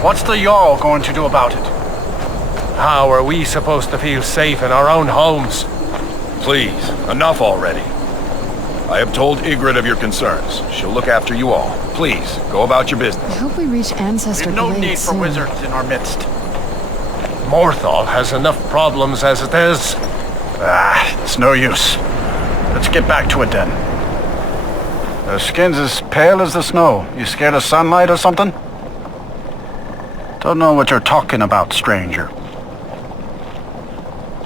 What's the Jarl going to do about it? How are we supposed to feel safe in our own homes? Please, enough already. I have told Ygritte of your concerns. She'll look after you all. Please, go about your business. I hope we reach Ancestor We've no Glade need for soon. wizards in our midst. Morthal has enough problems as it is. It's no use. Let's get back to it then. Their skin's as pale as the snow. You scared of sunlight or something? Don't know what you're talking about, stranger.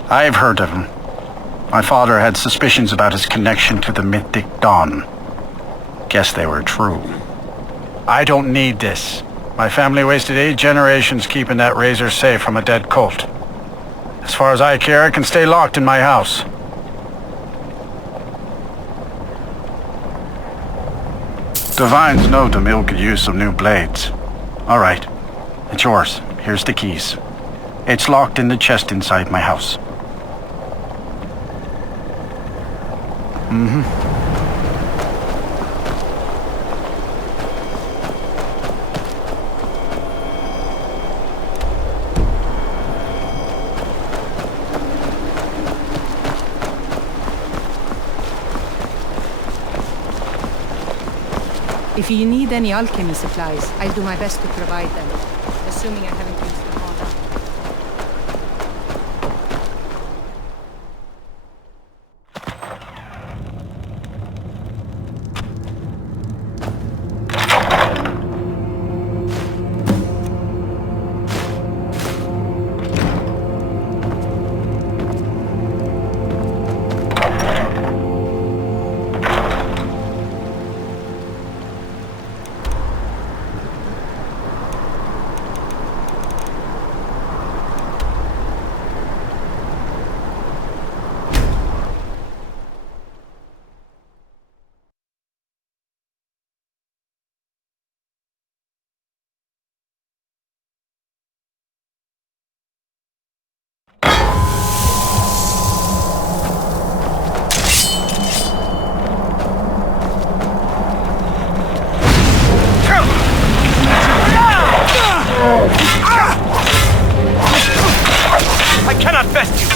I've heard of him. My father had suspicions about his connection to the mythic Dawn. Guess they were true. I don't need this. My family wasted 8 generations keeping that razor safe from a dead cult. As far as I care, it can stay locked in my house. The Vines know the mill could use some new blades. All right, it's yours. Here's the keys. It's locked in the chest inside my house. If you need any alchemy supplies, I'll do my best to provide them, assuming I haven't used them all up. I cannot best you!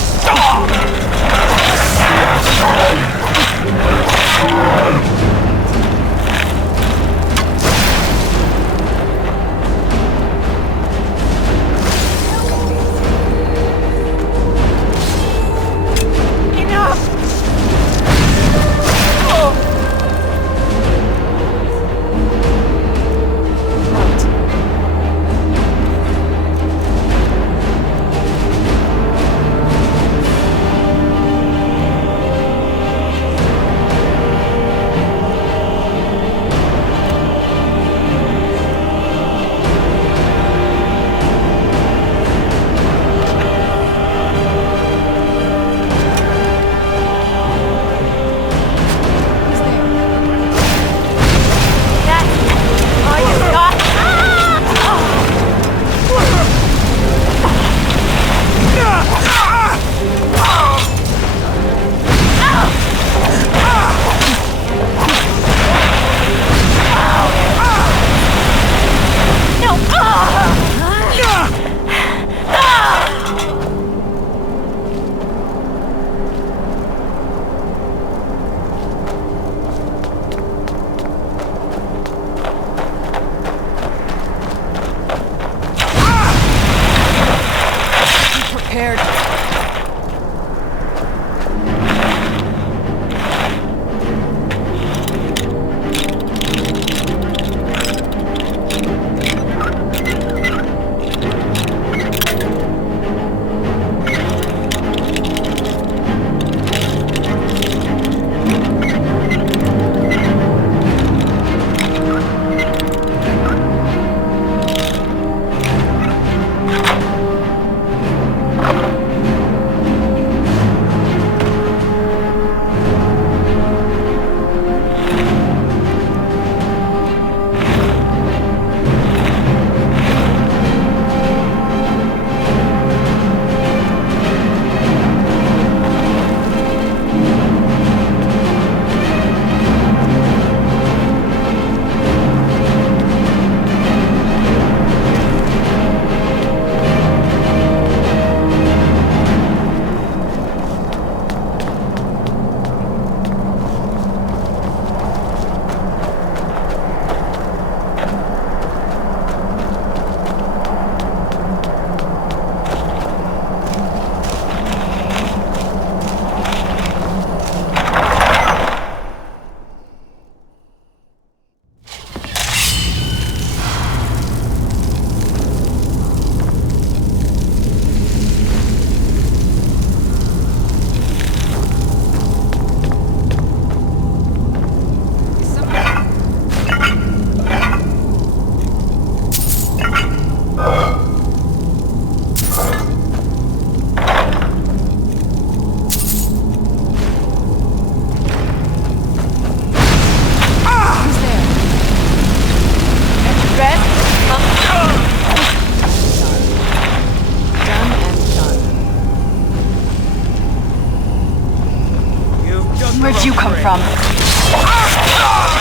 from?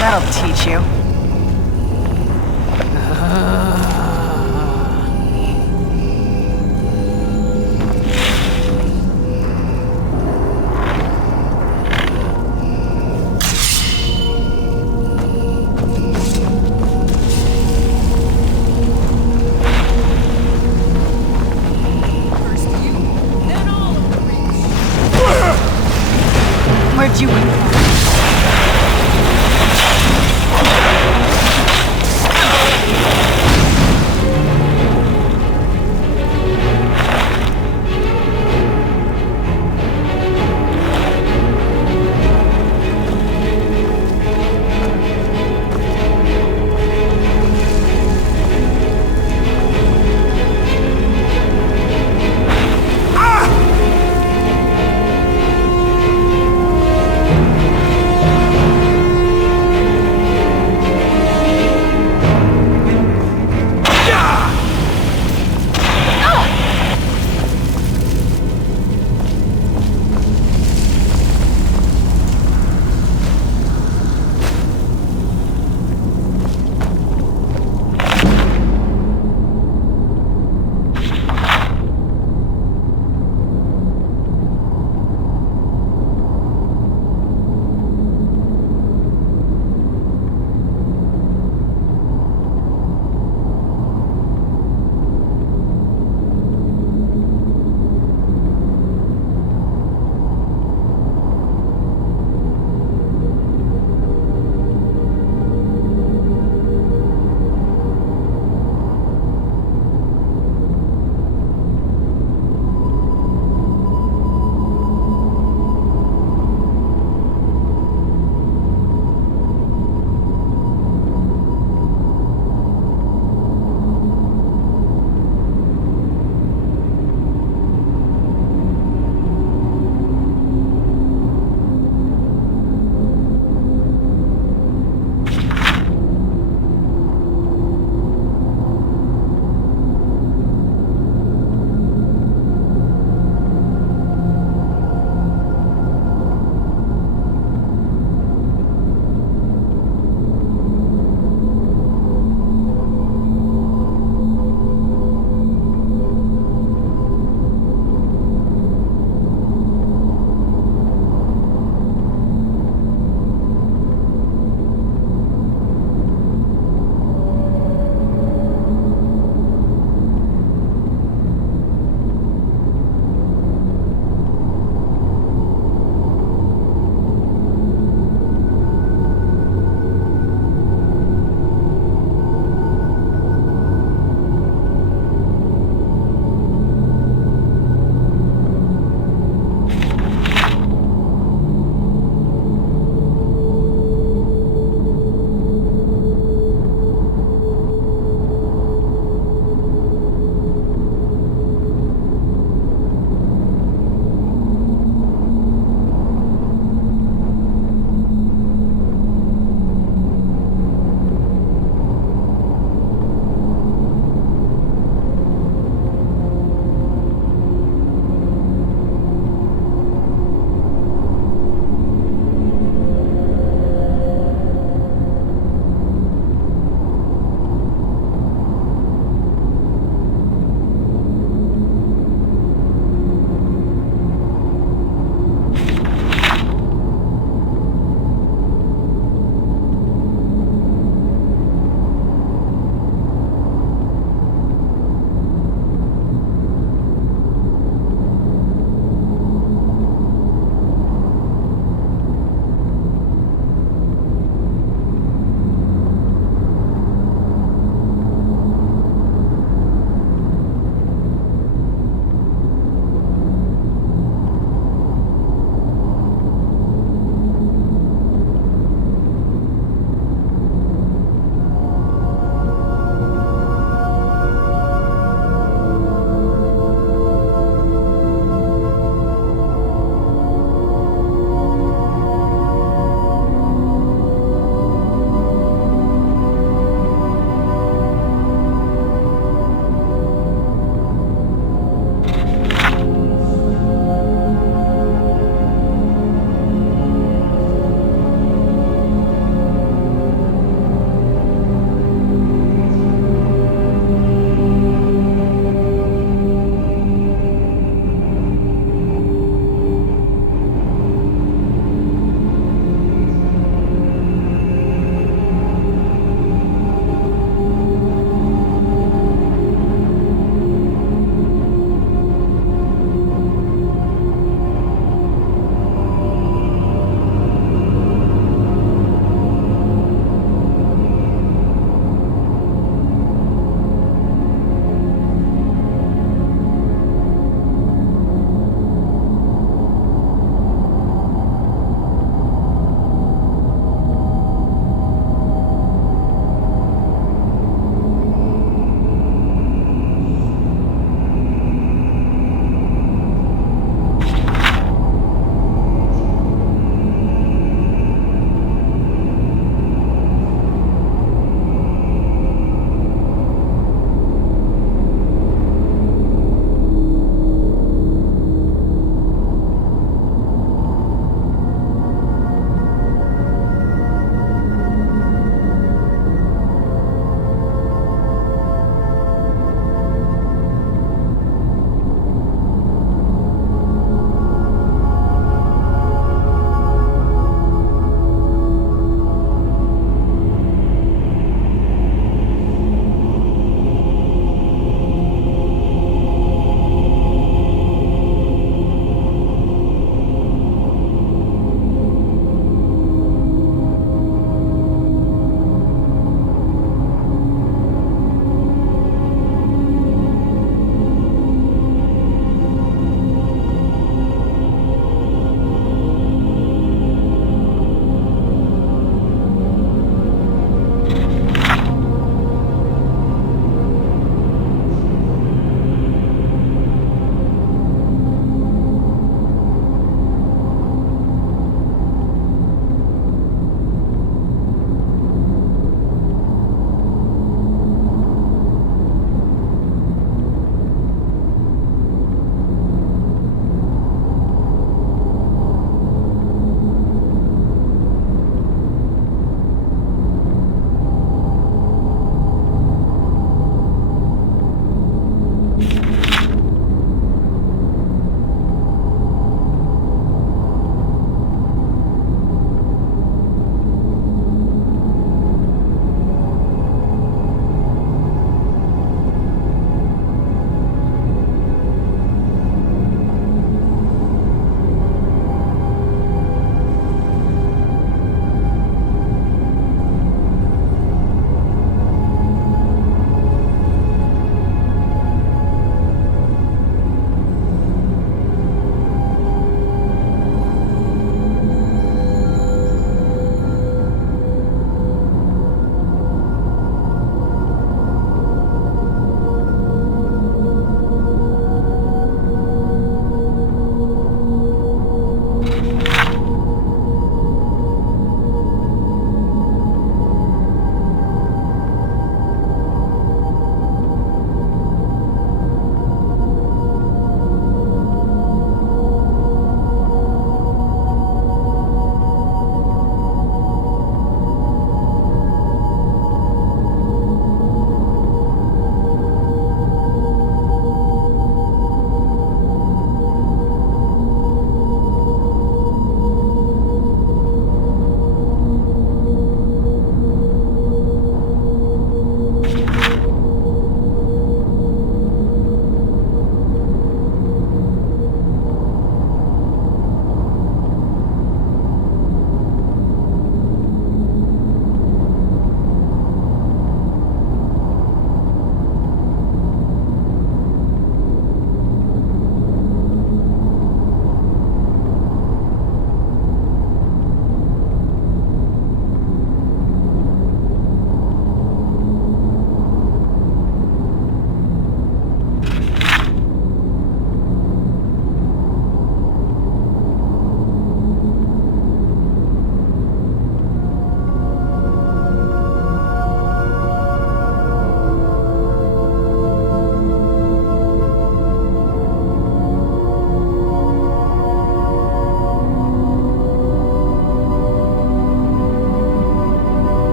That'll teach you. Where'd you win from?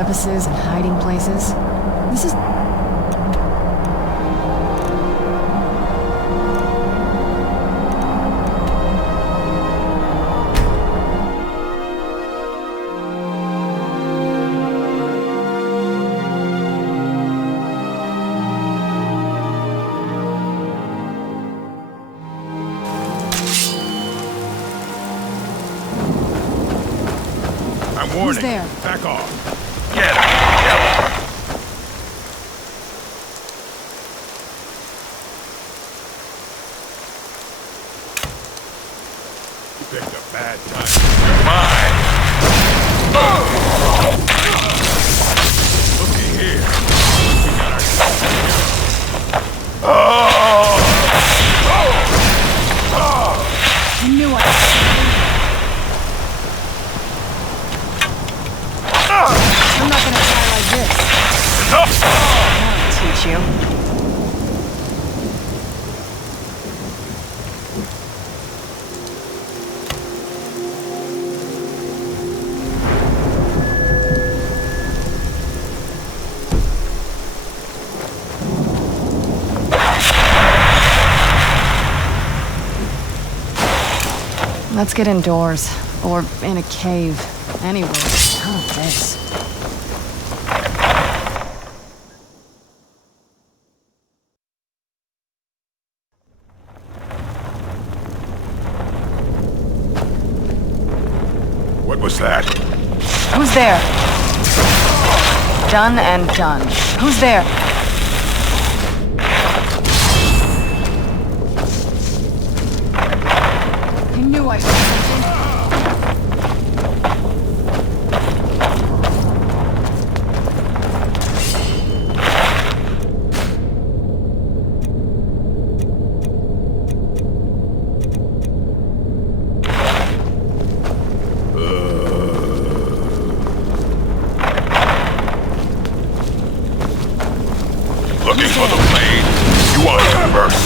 crevices and hiding places. This is... Warning. Who's there? Back off. Get him. You picked a bad time. You're mine. Looky here. We got ourselves here. I knew I... I'm not gonna die like this. I'll teach you. Let's get indoors. Or in a cave. Anyway, out of this. What was that? Who's there? Done and done. Who's there? I knew I heard something. Looking for the blade? You want it first?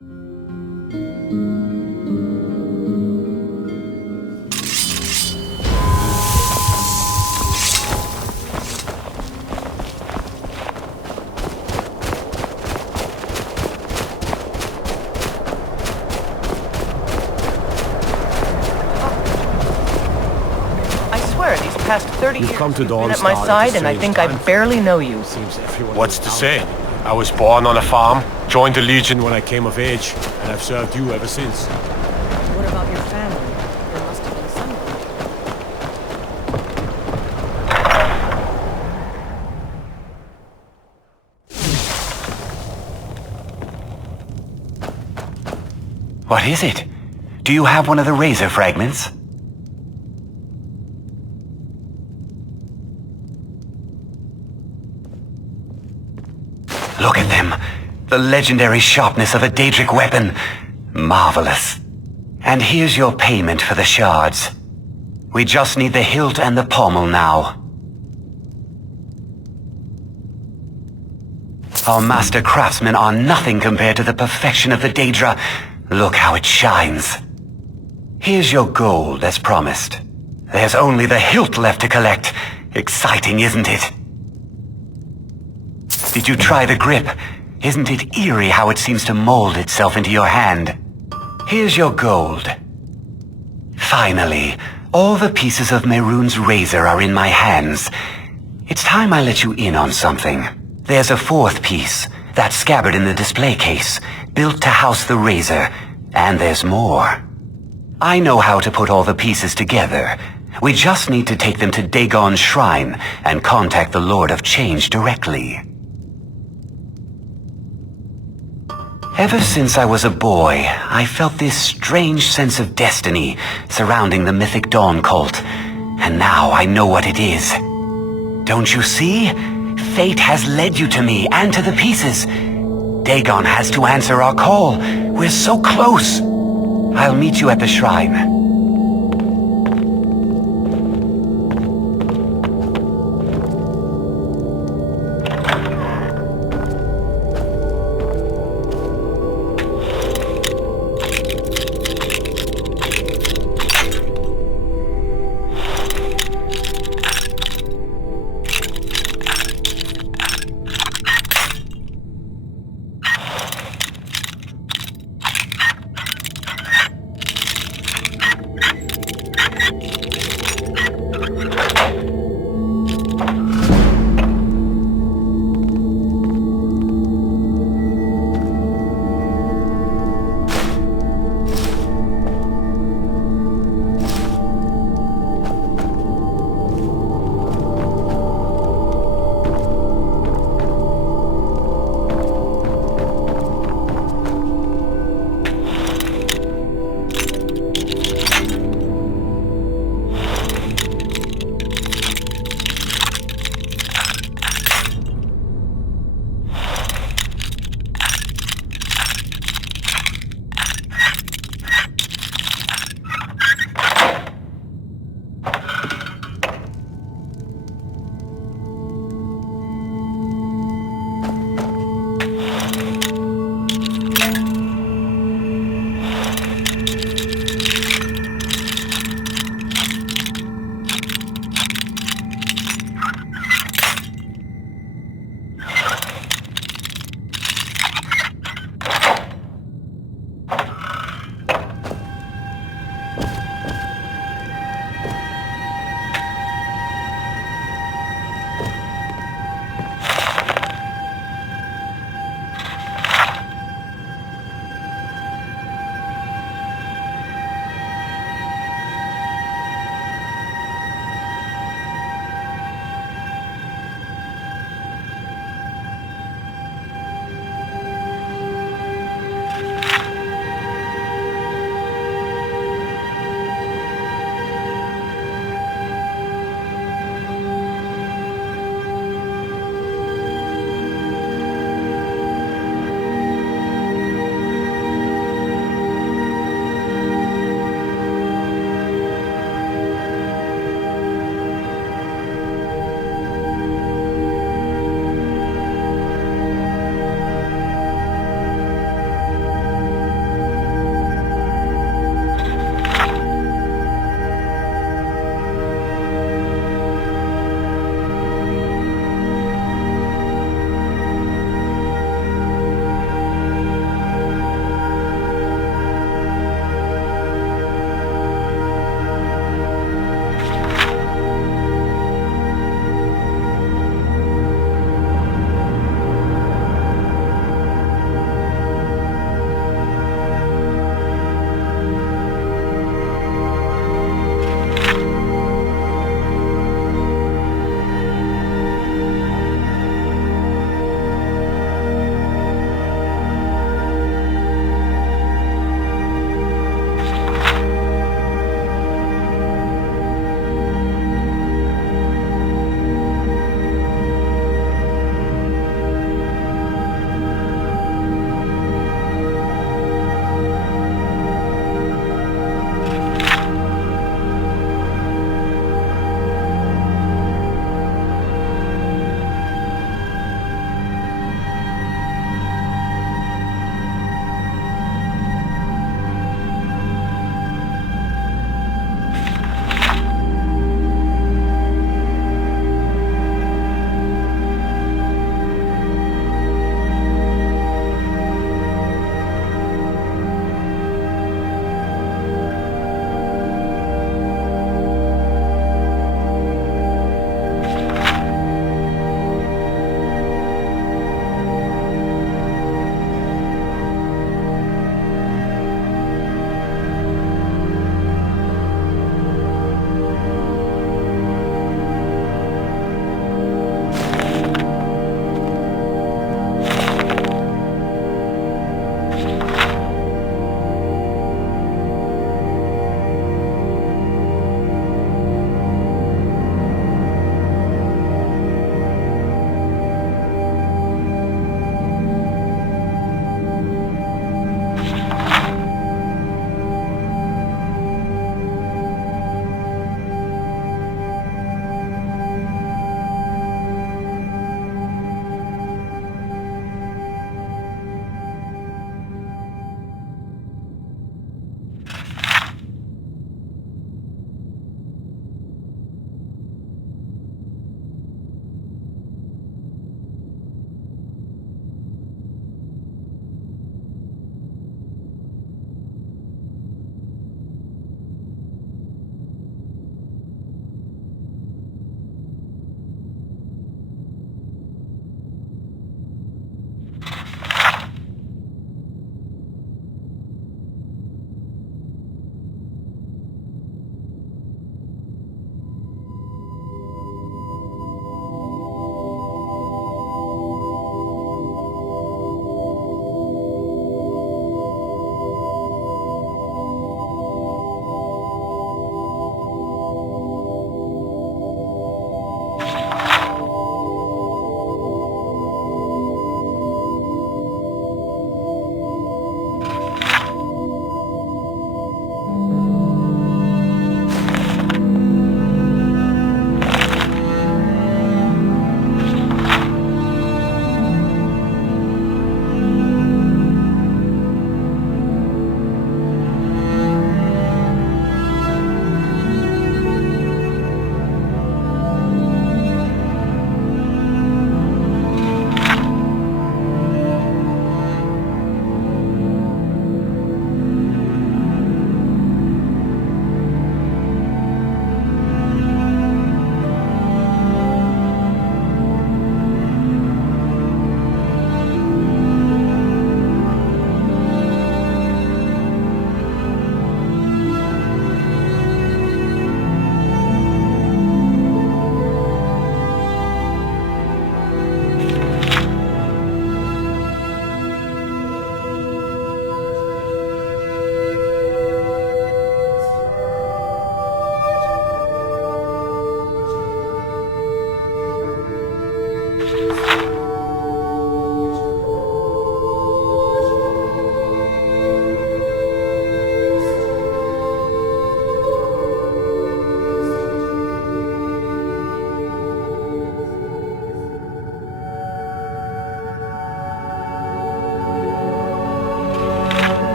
These past 30 You've years come to you've been Dawn at my Star at side, the and I same think I time. barely know you. Seems everyone What's in to town. say? I was born on a farm, joined the Legion When I came of age, and I've served you ever since. What about your family? There must have been someone. What is it? Do you have one of the razor fragments? Look at them. The legendary sharpness of a Daedric weapon. Marvelous. And here's your payment for the shards. We just need the hilt and the pommel now. Our master craftsmen are nothing compared to the perfection of the Daedra. Look how it shines. Here's your gold, as promised. There's only the hilt left to collect. Exciting, isn't it? Did you try the grip? Isn't it eerie how it seems to mold itself into your hand? Here's your gold. Finally, all the pieces of Mehrunes' razor are in my hands. It's time I let you in on something. There's a fourth piece, that scabbard in the display case, built to house the razor, and there's more. I know how to put all the pieces together. We just need to take them to Dagon's shrine and contact the Lord of Change directly. Ever since I was a boy, I felt this strange sense of destiny surrounding the mythic Dawn cult, and now I know what it is. Don't you see? Fate has led you to me and to the pieces. Dagon has to answer our call. We're so close. I'll meet you at the shrine.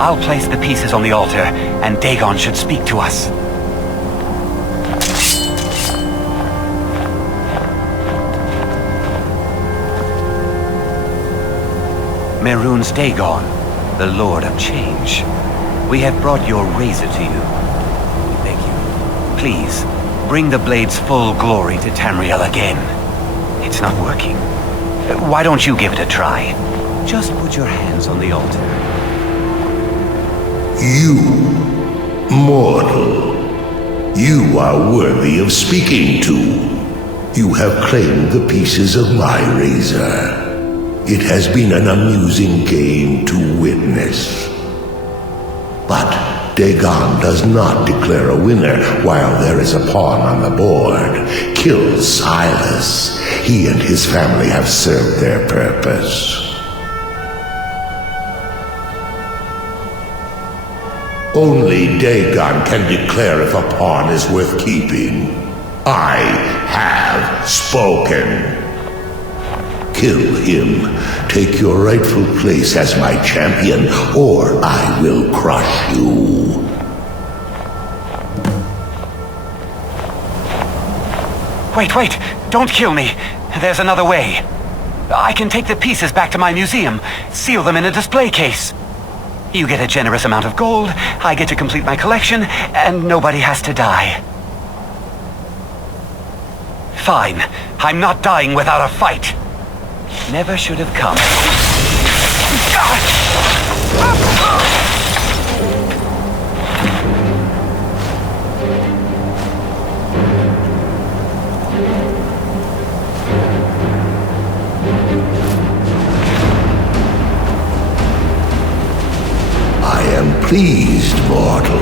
I'll place the pieces on the altar, and Dagon should speak to us. Mehrunes Dagon, the Lord of Change. We have brought your razor to you. We beg you, please, bring the blade's full glory to Tamriel again. It's not working. Why don't you give it a try? Just put your hands on the altar. You, mortal, you are worthy of speaking to. You have claimed the pieces of my razor. It has been an amusing game to witness. But Dagon does not declare a winner while there is a pawn on the board. Kill Silas. He and his family have served their purpose. Only Dagon can declare if a pawn is worth keeping. I have spoken. Kill him. Take your rightful place as my champion, or I will crush you. Wait, don't kill me. There's another way. I can take the pieces back to my museum, seal them in a display case. You get a generous amount of gold, I get to complete my collection, and nobody has to die. Fine. I'm not dying without a fight. Never should have come. I am pleased, mortal.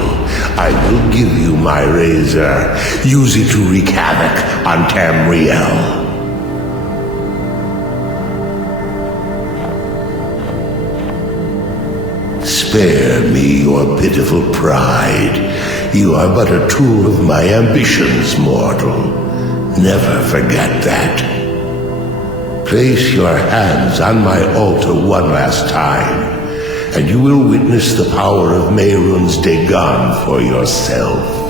I will give you my razor. Use it to wreak havoc on Tamriel. Spare me your pitiful pride. You are but a tool of my ambitions, mortal. Never forget that. Place your hands on my altar one last time, and you will witness the power of Mehrunes Dagon for yourself.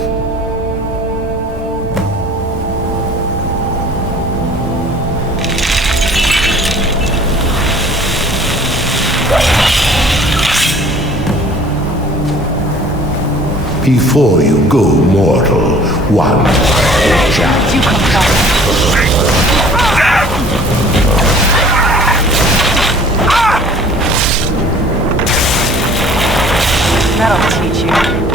Before you go, mortal, one final challenge. You come back. That'll teach you.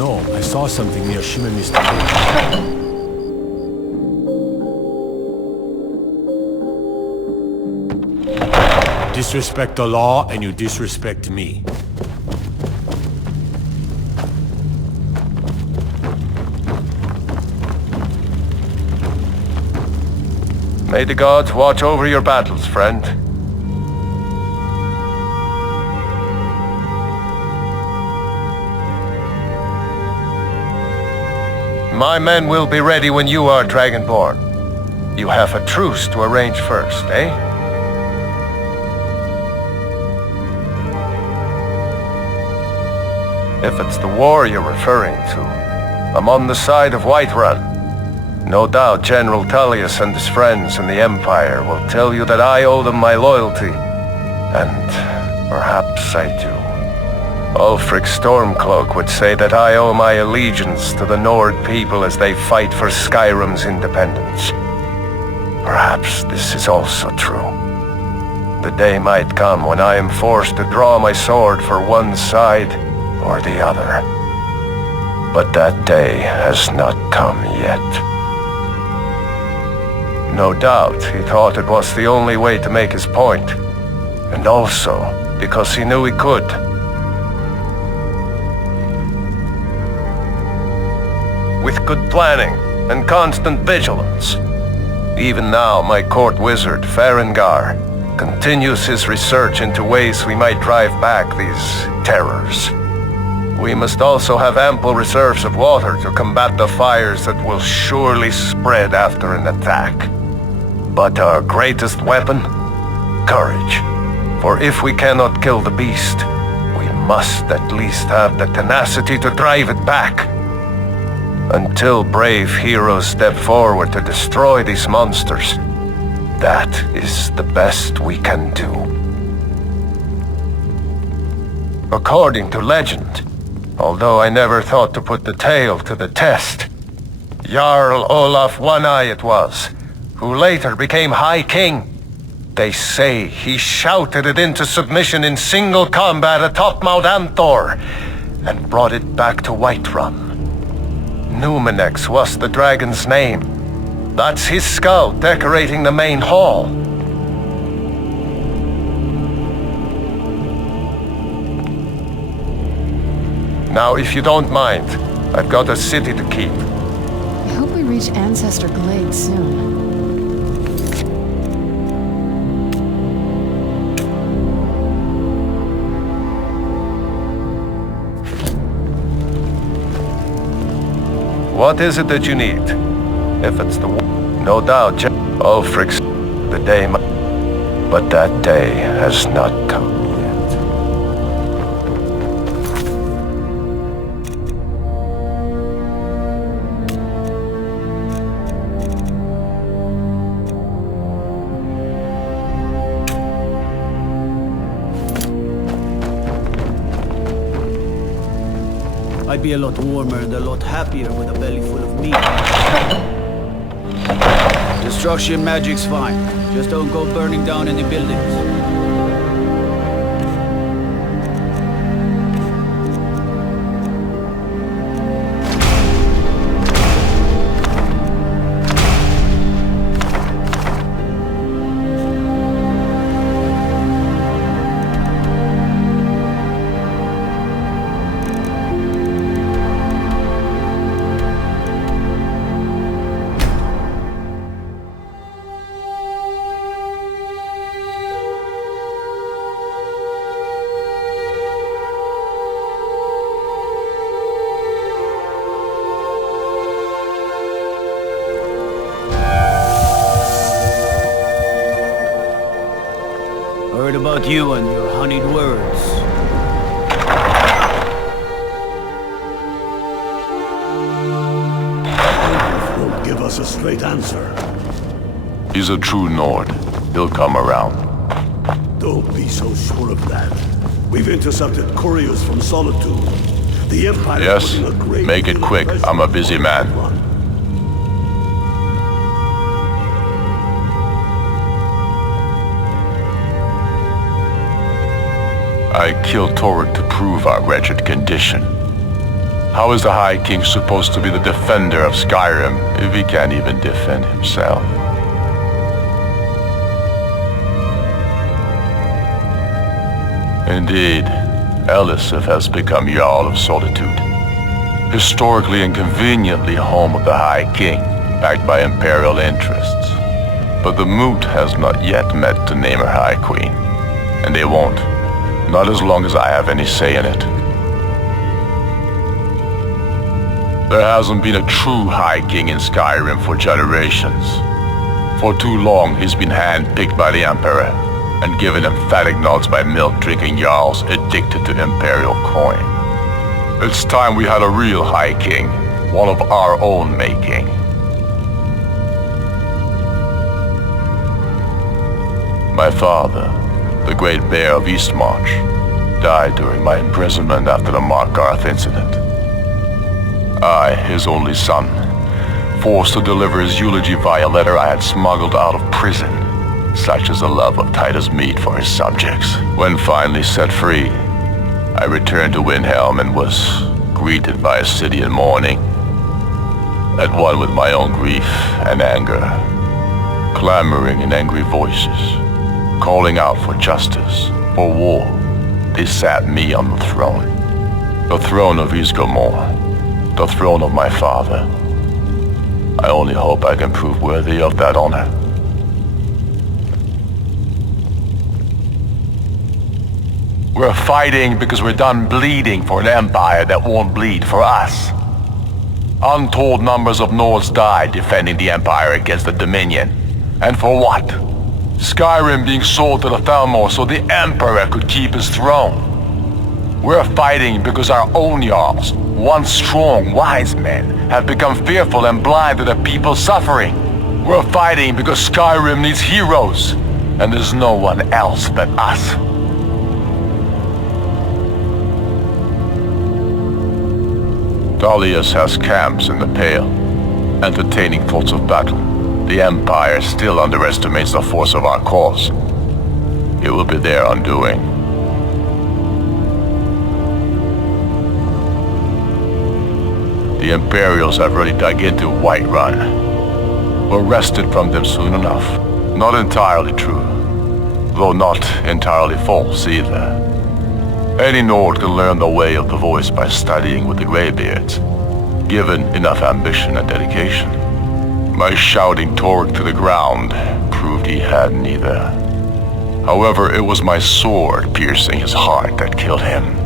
know. I saw something near Shimami's cave. Disrespect the law, and you disrespect me. May the gods watch over your battles, friend. My men will be ready when you are, Dragonborn. You have a truce to arrange first, eh? If it's the war you're referring to, I'm on the side of Whiterun. No doubt General Tullius and his friends in the Empire will tell you that I owe them my loyalty. And perhaps I do. Ulfric Stormcloak would say that I owe my allegiance to the Nord people as they fight for Skyrim's independence. Perhaps this is also true. The day might come when I am forced to draw my sword for one side or the other. But that day has not come yet. No doubt he thought it was the only way to make his point, and also because he knew he could. With good planning and constant vigilance. Even now, my court wizard, Farengar, continues his research into ways we might drive back these terrors. We must also have ample reserves of water to combat the fires that will surely spread after an attack. But our greatest weapon? Courage. For if we cannot kill the beast, we must at least have the tenacity to drive it back. Until brave heroes step forward to destroy these monsters, that is the best we can do. According to legend, although I never thought to put the tale to the test, Jarl Olaf One-Eye it was, who later became High King. They say he shouted it into submission in single combat atop Mount Anthor, and brought it back to Whiterun. Numenex was the dragon's name. That's his skull decorating the main hall. Now, if you don't mind, I've got a city to keep. I hope we reach Ancestor Glade soon. What is it that you need? If it's the no doubt, Ulfric's the day, but that day has not come yet. I'd be a lot warmer and a lot happier with a belly full of meat. Destruction magic's fine. Just don't go burning down any buildings. Heard about you and your honeyed words. Won't give us a straight answer. He's a true Nord. He'll come around. Don't be so sure of that. We've intercepted couriers from Solitude. The Empire Yes, is putting a great make it deal of quick. pressure I'm a on busy man. Whiterun. I killed Torrid to prove our wretched condition. How is the High King supposed to be the defender of Skyrim if he can't even defend himself? Indeed, Elisif has become Jarl of Solitude, historically and conveniently home of the High King, backed by imperial interests. But the Moot has not yet met to name her High Queen, and they won't, not as long as I have any say in it. There hasn't been a true High King in Skyrim for generations. For too long he's been handpicked by the Emperor, and given emphatic nods by milk-drinking Jarls addicted to imperial coin. It's time we had a real High King, one of our own making. My father, the Great Bear of Eastmarch, died during my imprisonment after the Markarth incident. I, his only son, forced to deliver his eulogy via letter I had smuggled out of prison. Such is the love of Titus meat for his subjects. When finally set free, I returned to Windhelm and was greeted by a city in mourning, at one with my own grief and anger, clamoring in angry voices, calling out for justice, for war. They sat me on the throne of Ysgramor, the throne of my father. I only hope I can prove worthy of that honor. We're fighting because we're done bleeding for an empire that won't bleed for us. Untold numbers of Nords died defending the empire against the Dominion. And for what? Skyrim being sold to the Thalmor so the emperor could keep his throne. We're fighting because our own Jarls, once strong, wise men, have become fearful and blind to the people's suffering. We're fighting because Skyrim needs heroes, and there's no one else but us. Dalius has camps in the Pale, entertaining thoughts of battle. The Empire still underestimates the force of our cause. It will be their undoing. The Imperials have already dug into Whiterun. We're wrested from them soon enough. Not entirely true, though not entirely false either. Any Nord can learn the way of the voice by studying with the Greybeards, given enough ambition and dedication. My shouting Torg to the ground proved he had neither. However, it was my sword piercing his heart that killed him.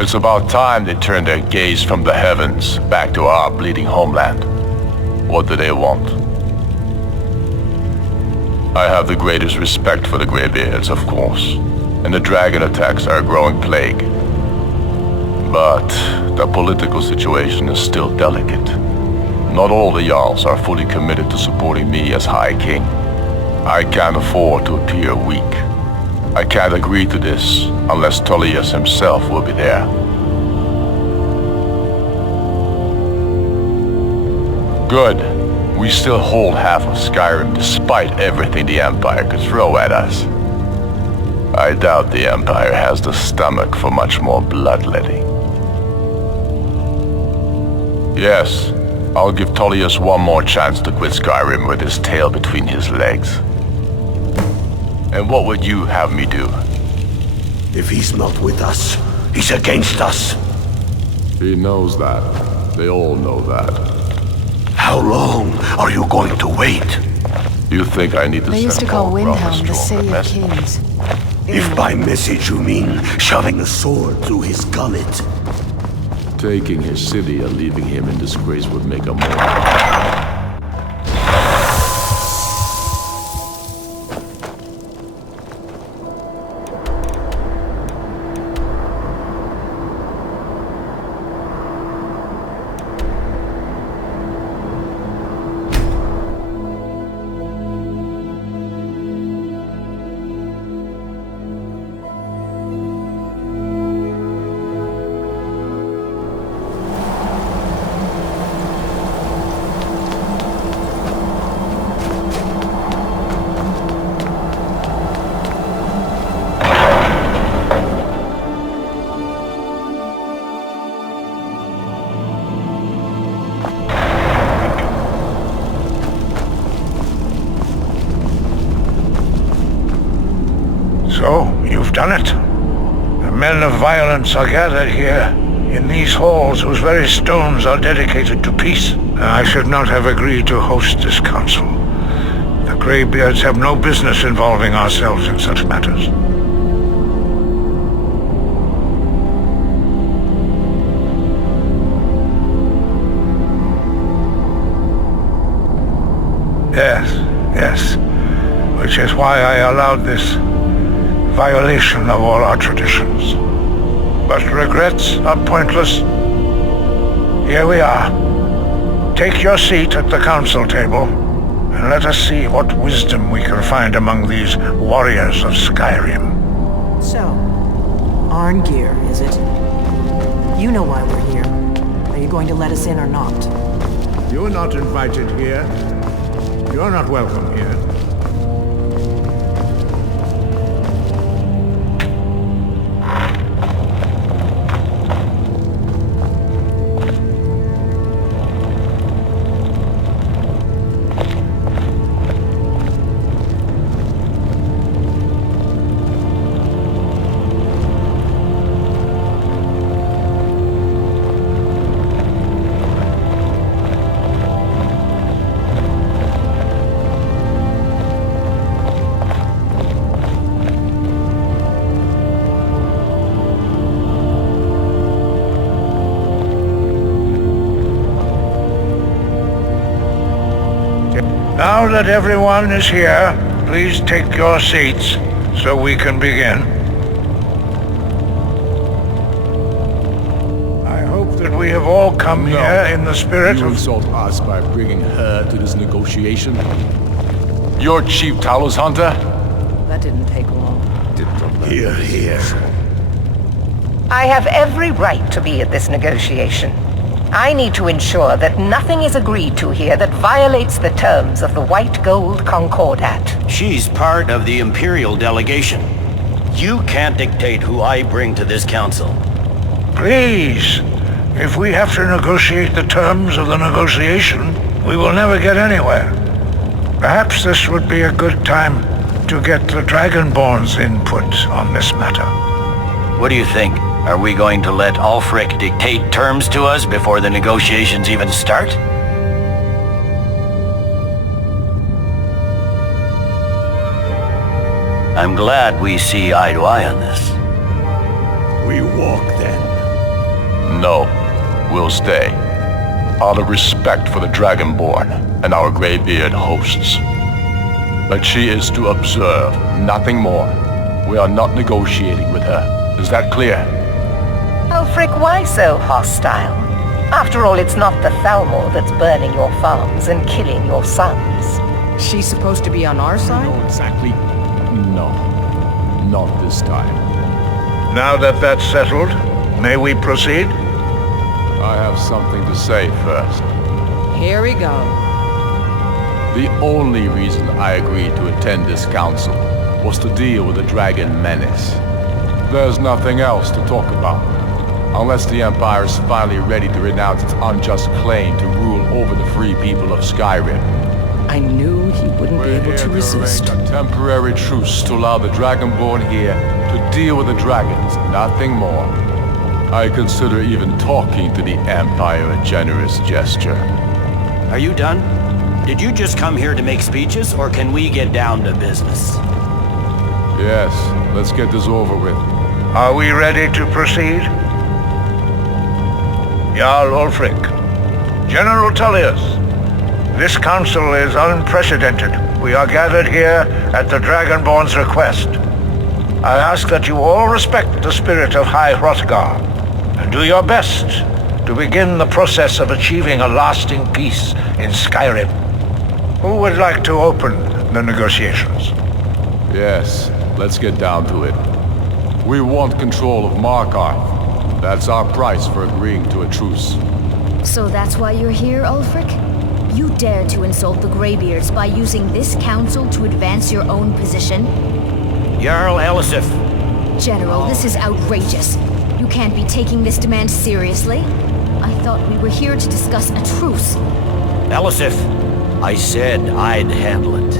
It's about time they turned their gaze from the heavens back to our bleeding homeland. What do they want? I have the greatest respect for the Greybeards, of course, and the dragon attacks are a growing plague. But the political situation is still delicate. Not all the Jarls are fully committed to supporting me as High King. I can't afford to appear weak. I can't agree to this unless Tullius himself will be there. Good. We still hold half of Skyrim despite everything the Empire could throw at us. I doubt the Empire has the stomach for much more bloodletting. Yes, I'll give Tullius one more chance to quit Skyrim with his tail between his legs. And what would you have me do? If he's not with us, he's against us. He knows that. They all know that. How long are you going to wait? You think I need to They used to send call Paul Windhelm the Bromestrom City a of message? Kings. If by message you mean shoving a sword through his gullet. Taking his city and leaving him in disgrace would make a more. done it. The men of violence are gathered here, in these halls whose very stones are dedicated to peace. I should not have agreed to host this council. The Greybeards have no business involving ourselves in such matters. Yes. Which is why I allowed this violation of all our traditions. But regrets are pointless. Here we are. Take your seat at the council table, and let us see what wisdom we can find among these warriors of Skyrim. So, Arngeir, is it? You know why we're here. Are you going to let us in or not? You're not invited here. You're not welcome here. Now that everyone is here, please take your seats so we can begin. I hope that we have all come here in the spirit You of... insult us by bringing her to this negotiation? You're Chief Talos Hunter? That didn't take long. Here. I have every right to be at this negotiation. I need to ensure that nothing is agreed to here that violates the terms of the White Gold Concordat. She's part of the Imperial delegation. You can't dictate who I bring to this council. Please, if we have to negotiate the terms of the negotiation, we will never get anywhere. Perhaps this would be a good time to get the Dragonborn's input on this matter. What do you think? Are we going to let Ulfric dictate terms to us before the negotiations even start? I'm glad we see eye to eye on this. We walk then. No, we'll stay. Out of respect for the Dragonborn and our Greybeard hosts. But she is to observe, nothing more. We are not negotiating with her. Is that clear? Ulfric, why so hostile? After all, it's not the Thalmor that's burning your farms and killing your sons. She's supposed to be on our side? No, exactly. No. Not this time. Now that that's settled, may we proceed? I have something to say first. Here we go. The only reason I agreed to attend this council was to deal with the dragon menace. There's nothing else to talk about. Unless the Empire is finally ready to renounce its unjust claim to rule over the free people of Skyrim. I knew he wouldn't be able to resist. A temporary truce to allow the Dragonborn here to deal with the dragons, nothing more. I consider even talking to the Empire a generous gesture. Are you done? Did you just come here to make speeches, or can we get down to business? Yes, let's get this over with. Are we ready to proceed? Jarl Ulfric, General Tullius, this council is unprecedented. We are gathered here at the Dragonborn's request. I ask that you all respect the spirit of High Hrothgar, and do your best to begin the process of achieving a lasting peace in Skyrim. Who would like to open the negotiations? Yes, let's get down to it. We want control of Markarth. That's our price for agreeing to a truce. So that's why you're here, Ulfric? You dare to insult the Greybeards by using this council to advance your own position? Jarl Elisif. General, this is outrageous. You can't be taking this demand seriously. I thought we were here to discuss a truce. Elisif, I said I'd handle it.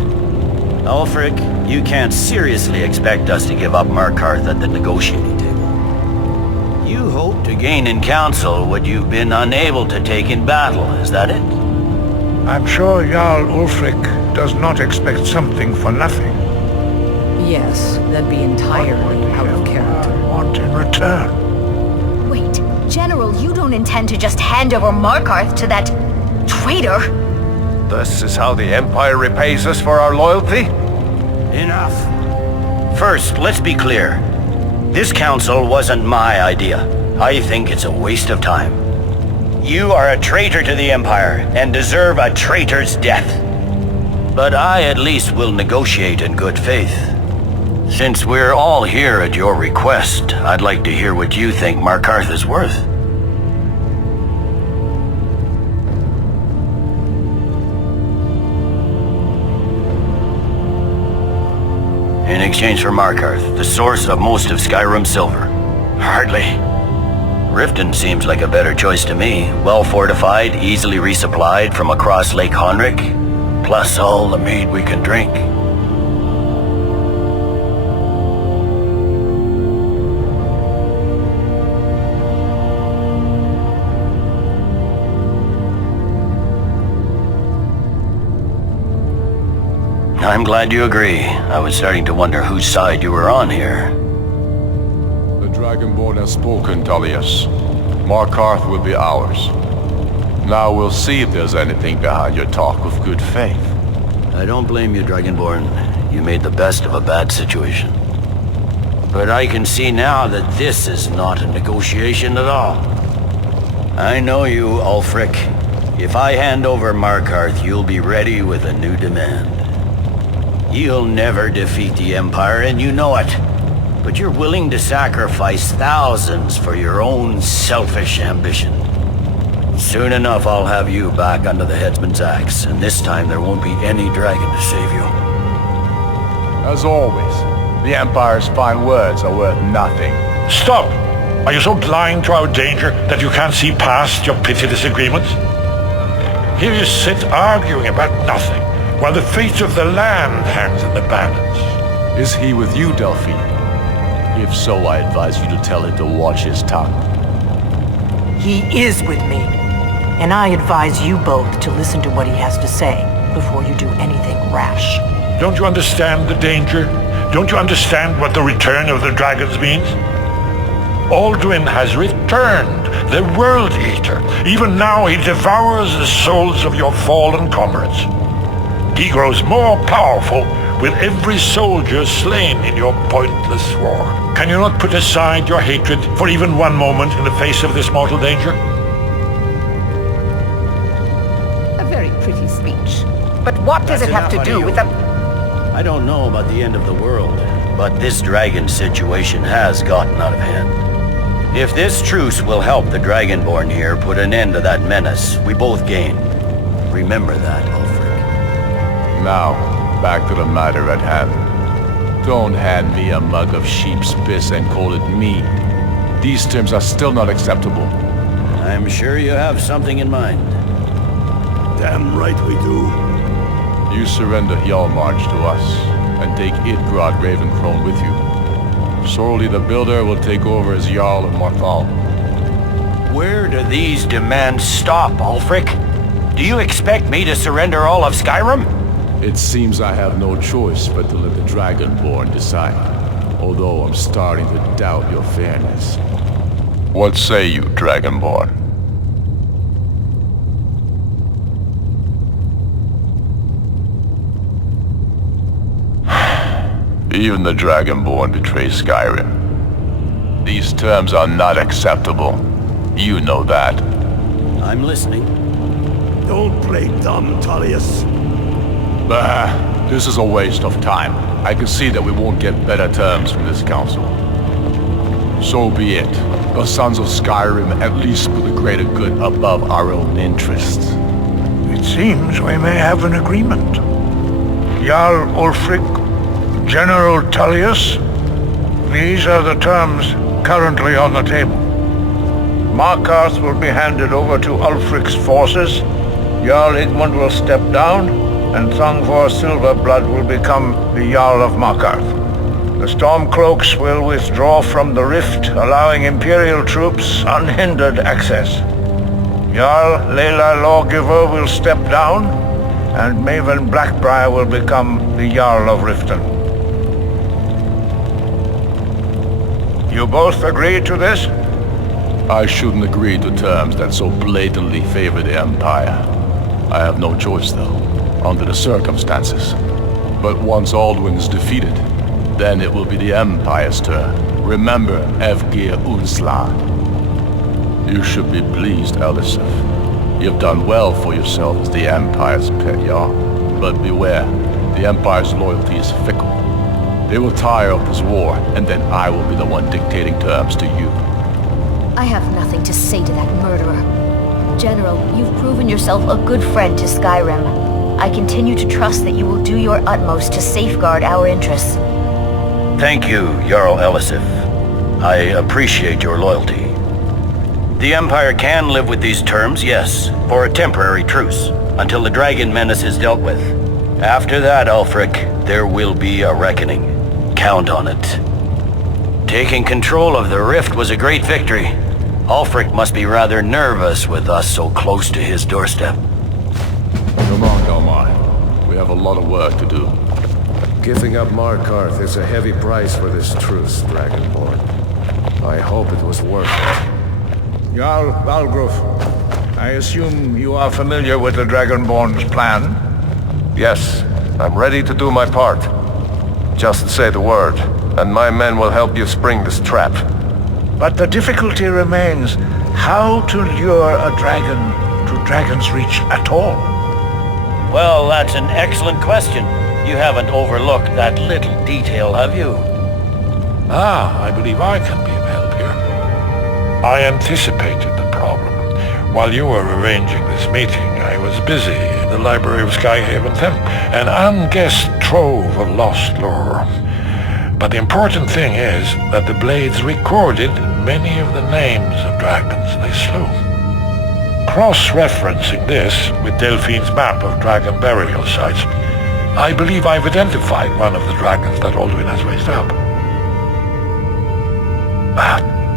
Ulfric, you can't seriously expect us to give up Markarth at the negotiating table. You hope to gain in council what you've been unable to take in battle, is that it? I'm sure Jarl Ulfric does not expect something for nothing. Yes, that'd be entirely out of character. Want in return? Wait, General, you don't intend to just hand over Markarth to that traitor? This is how the Empire repays us for our loyalty? Enough. First, let's be clear. This council wasn't my idea. I think it's a waste of time. You are a traitor to the Empire and deserve a traitor's death. But I at least will negotiate in good faith. Since we're all here at your request, I'd like to hear what you think Markarth is worth. In exchange for Markarth, the source of most of Skyrim's silver. Hardly. Riften seems like a better choice to me. Well fortified, easily resupplied from across Lake Honric, plus all the mead we can drink. I'm glad you agree. I was starting to wonder whose side you were on here. The Dragonborn has spoken, Tullius. Markarth will be ours. Now we'll see if there's anything behind your talk of good faith. I don't blame you, Dragonborn. You made the best of a bad situation. But I can see now that this is not a negotiation at all. I know you, Ulfric. If I hand over Markarth, you'll be ready with a new demand. You'll never defeat the Empire, and you know it. But you're willing to sacrifice thousands for your own selfish ambition. Soon enough, I'll have you back under the headsman's axe, and this time there won't be any dragon to save you. As always, the Empire's fine words are worth nothing. Stop! Are you so blind to our danger that you can't see past your petty disagreements? Here you sit arguing about nothing, while the fate of the land hangs in the balance. Is he with you, Delphine? If so, I advise you to tell him to watch his tongue. He is with me, and I advise you both to listen to what he has to say before you do anything rash. Don't you understand the danger? Don't you understand what the return of the dragons means? Alduin has returned, the World Eater. Even now he devours the souls of your fallen comrades. He grows more powerful with every soldier slain in your pointless war. Can you not put aside your hatred for even one moment in the face of this mortal danger? A very pretty speech. But what does it have to do with the... I don't know about the end of the world, but this dragon situation has gotten out of hand. If this truce will help the Dragonborn here put an end to that menace, we both gain. Remember that, Ulfric. Now, back to the matter at hand. Don't hand me a mug of sheep's piss and call it mead. These terms are still not acceptable. I'm sure you have something in mind. Damn right we do. You surrender Hjalmarch to us, and take Idgrod Ravencrone with you. Sorely the Builder will take over as Jarl of Marthal. Where do these demands stop, Ulfric? Do you expect me to surrender all of Skyrim? It seems I have no choice but to let the Dragonborn decide, although I'm starting to doubt your fairness. What say you, Dragonborn? Even the Dragonborn betray Skyrim. These terms are not acceptable. You know that. I'm listening. Don't play dumb, Tullius. Bah, this is a waste of time. I can see that we won't get better terms from this council. So be it. The sons of Skyrim at least put the greater good above our own interests. It seems we may have an agreement. Jarl Ulfric, General Tullius, these are the terms currently on the table. Markarth will be handed over to Ulfric's forces. Jarl Igmund will step down, and Thongvor Silverblood will become the Jarl of Markarth. The Stormcloaks will withdraw from the rift, allowing Imperial troops unhindered access. Jarl Layla Lawgiver will step down, and Maven Blackbriar will become the Jarl of Riften. You both agree to this? I shouldn't agree to terms that so blatantly favor the Empire. I have no choice, though, under the circumstances. But once Alduin is defeated, then it will be the Empire's turn. Remember Evgir Unsla. You should be pleased, Elisif. You've done well for yourself as the Empire's pet Jarl. But beware, the Empire's loyalty is fickle. They will tire of this war, and then I will be the one dictating terms to you. I have nothing to say to that murderer. General, you've proven yourself a good friend to Skyrim. I continue to trust that you will do your utmost to safeguard our interests. Thank you, Jarl Elisif. I appreciate your loyalty. The Empire can live with these terms, yes, for a temporary truce, until the dragon menace is dealt with. After that, Ulfric, there will be a reckoning. Count on it. Taking control of the rift was a great victory. Ulfric must be rather nervous with us so close to his doorstep. Come on, Galmar. We have a lot of work to do. Giving up Markarth is a heavy price for this truce, Dragonborn. I hope it was worth it. Jarl Balgruf, I assume you are familiar with the Dragonborn's plan? Yes, I'm ready to do my part. Just say the word, and my men will help you spring this trap. But the difficulty remains how to lure a dragon to Dragon's Reach at all. Well, that's an excellent question. You haven't overlooked that little detail, have you? I believe I can be of help here. I anticipated the problem. While you were arranging this meeting, I was busy in the library of Skyhaven Temp, an unguessed trove of lost lore. But the important thing is that the Blades recorded many of the names of dragons they slew. Cross-referencing this with Delphine's map of dragon burial sites, I believe I've identified one of the dragons that Alduin has raised up.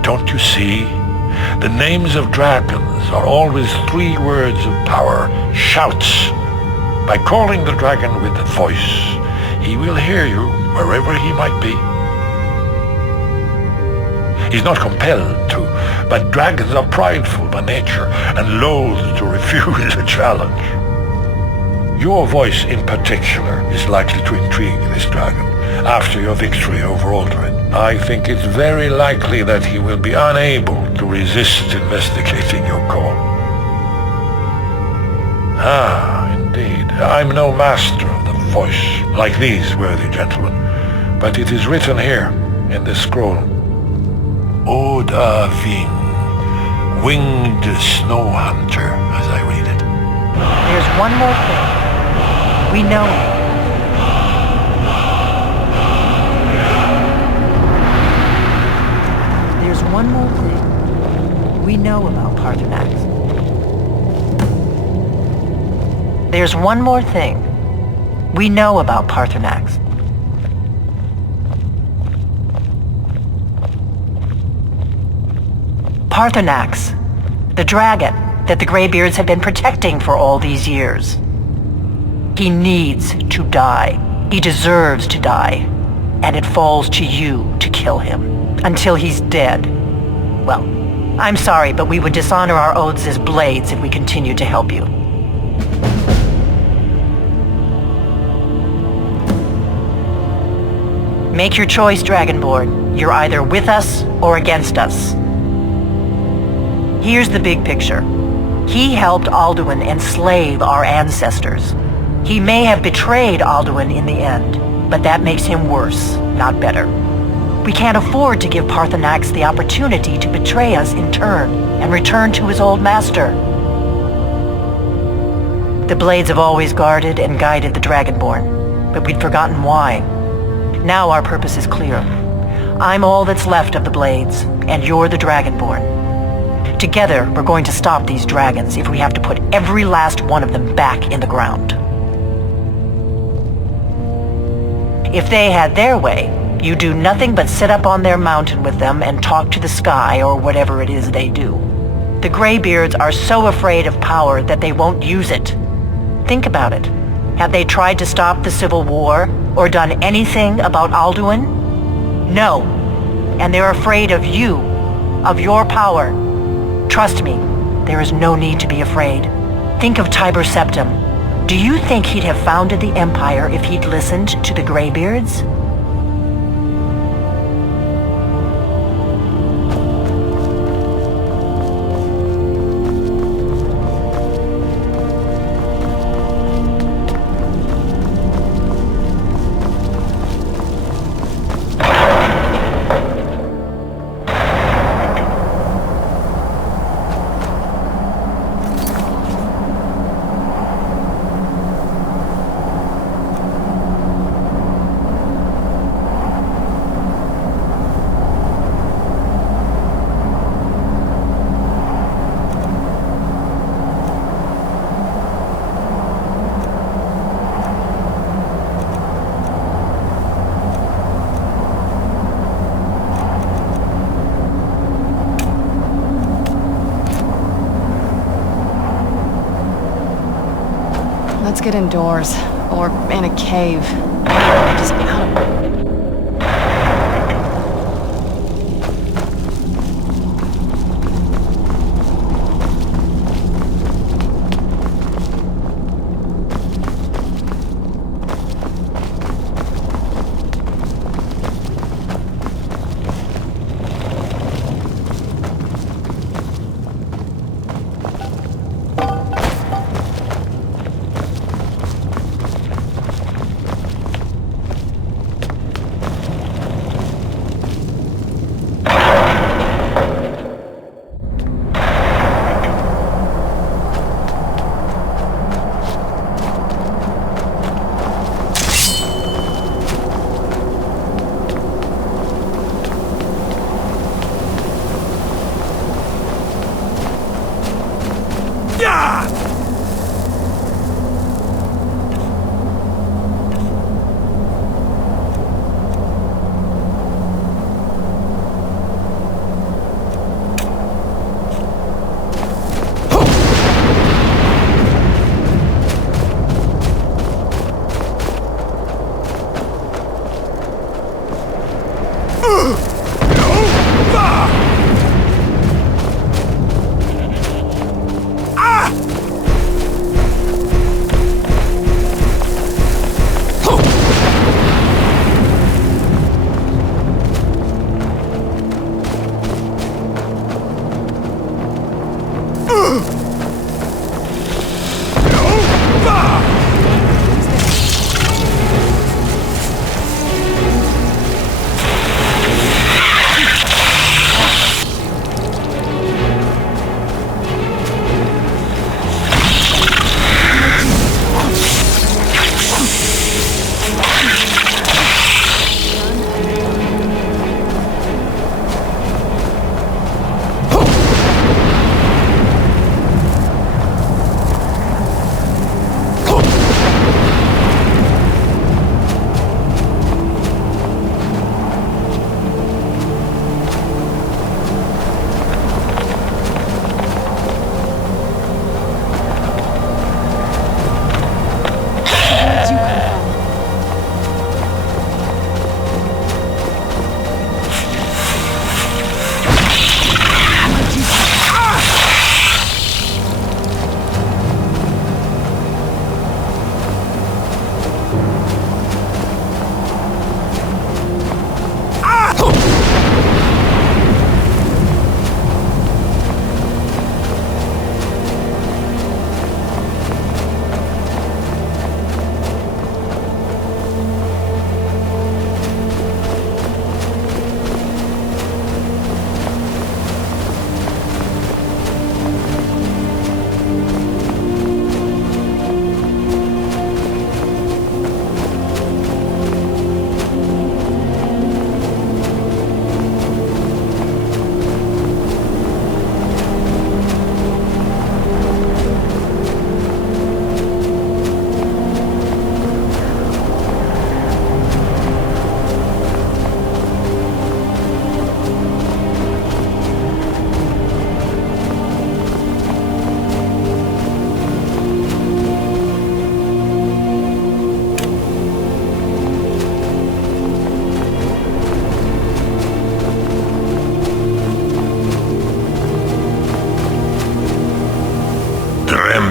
Don't you see? The names of dragons are always 3 words of power, shouts. By calling the dragon with the voice, he will hear you wherever he might be. He's not compelled to, but dragons are prideful by nature and loath to refuse a challenge. Your voice in particular is likely to intrigue this dragon after your victory over Alduin. I think it's very likely that he will be unable to resist investigating your call. Indeed. I'm no master of the voice, like these worthy gentlemen, but it is written here in this scroll. Oda Ving, winged snow hunter, as I read it. There's one more thing. We know There's one more thing we know about Paarthurnax. There's one more thing we know about Paarthurnax. Paarthurnax, the dragon that the Greybeards have been protecting for all these years. He needs to die. He deserves to die. And it falls to you to kill him until he's dead. Well, I'm sorry, but we would dishonor our oaths as Blades if we continued to help you. Make your choice, Dragonborn. You're either with us or against us. Here's the big picture. He helped Alduin enslave our ancestors. He may have betrayed Alduin in the end, but that makes him worse, not better. We can't afford to give Paarthurnax the opportunity to betray us in turn and return to his old master. The Blades have always guarded and guided the Dragonborn, but we'd forgotten why. Now our purpose is clear. I'm all that's left of the Blades, and you're the Dragonborn. Together, we're going to stop these dragons if we have to put every last one of them back in the ground. If they had their way, you do nothing but sit up on their mountain with them and talk to the sky or whatever it is they do. The Greybeards are so afraid of power that they won't use it. Think about it. Have they tried to stop the Civil War or done anything about Alduin? No. And they're afraid of you, of your power. Trust me, there is no need to be afraid. Think of Tiber Septim. Do you think he'd have founded the Empire if he'd listened to the Greybeards? Let's get indoors, or in a cave. Just out of...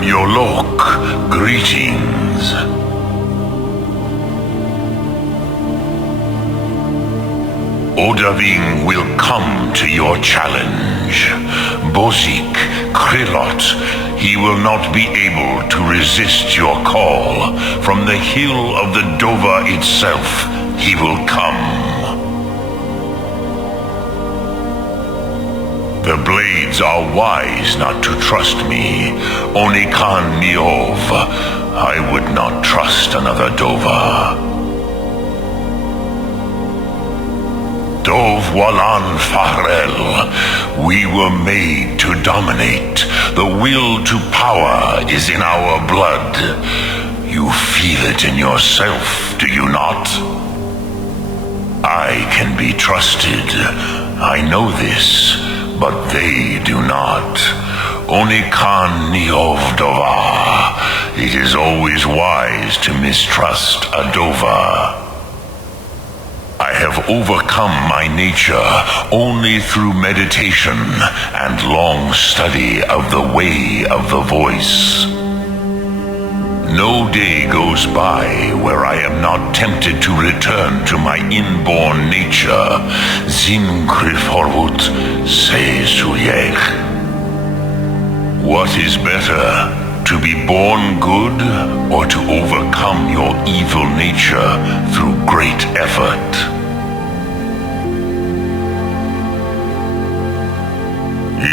Yolok, greetings. Odaving will come to your challenge. Bozik, Krillot, he will not be able to resist your call. From the hill of the Dova itself, he will come. The blades are wise not to trust me. Onikan Niov, I would not trust another Dova. Dov Walan Farel, we were made to dominate. The will to power is in our blood. You feel it in yourself, do you not? I can be trusted. I know this, but they do not. Onikan Niovdova. It is always wise to mistrust a Dova. I have overcome my nature only through meditation and long study of the way of the voice. No day goes by where I am not tempted to return to my inborn nature. Zimkrifhorut Seyzuyech. What is better, to be born good or to overcome your evil nature through great effort?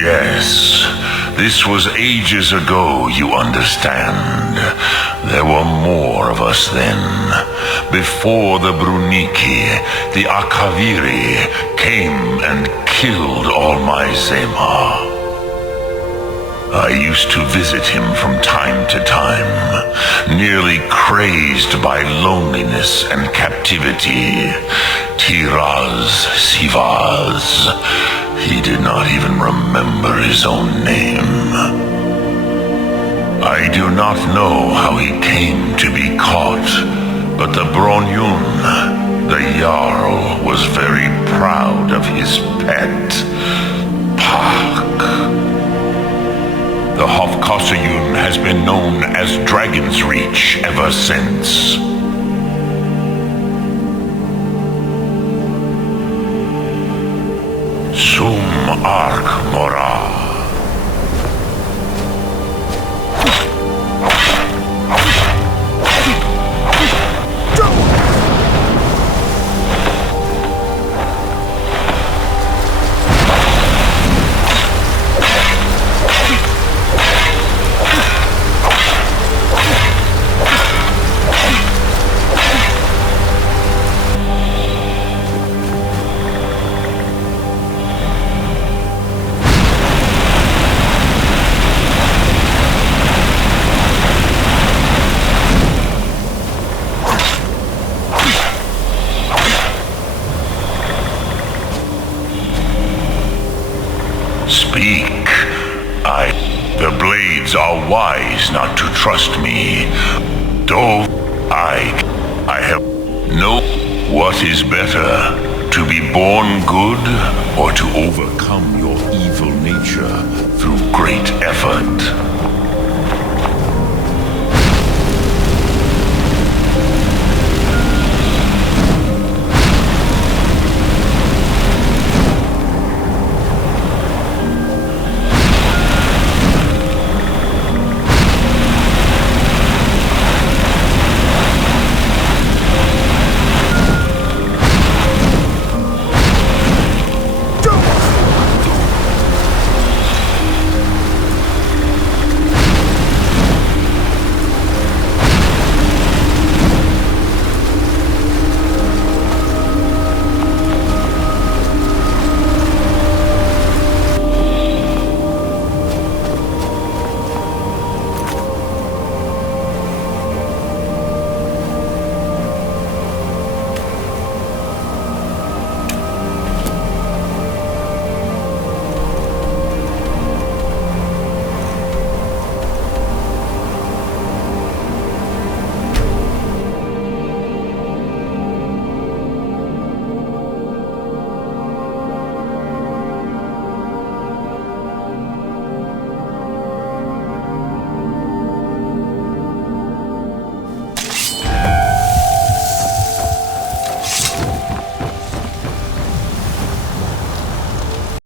Yes, this was ages ago, you understand. There were more of us then. Before the Bruniki, the Akaviri came and killed all my Zema. I used to visit him from time to time, nearly crazed by loneliness and captivity. Tiraz Sivaz. He did not even remember his own name. I do not know how he came to be caught, but the Bronyun, the Jarl, was very proud of his pet, Pak. The Hofkossayun has been known as Dragon's Reach ever since. Sum Ark Mora. Speak. The blades are wise not to trust me. Though I have no. What is better, to be born good or to overcome your evil nature through great effort?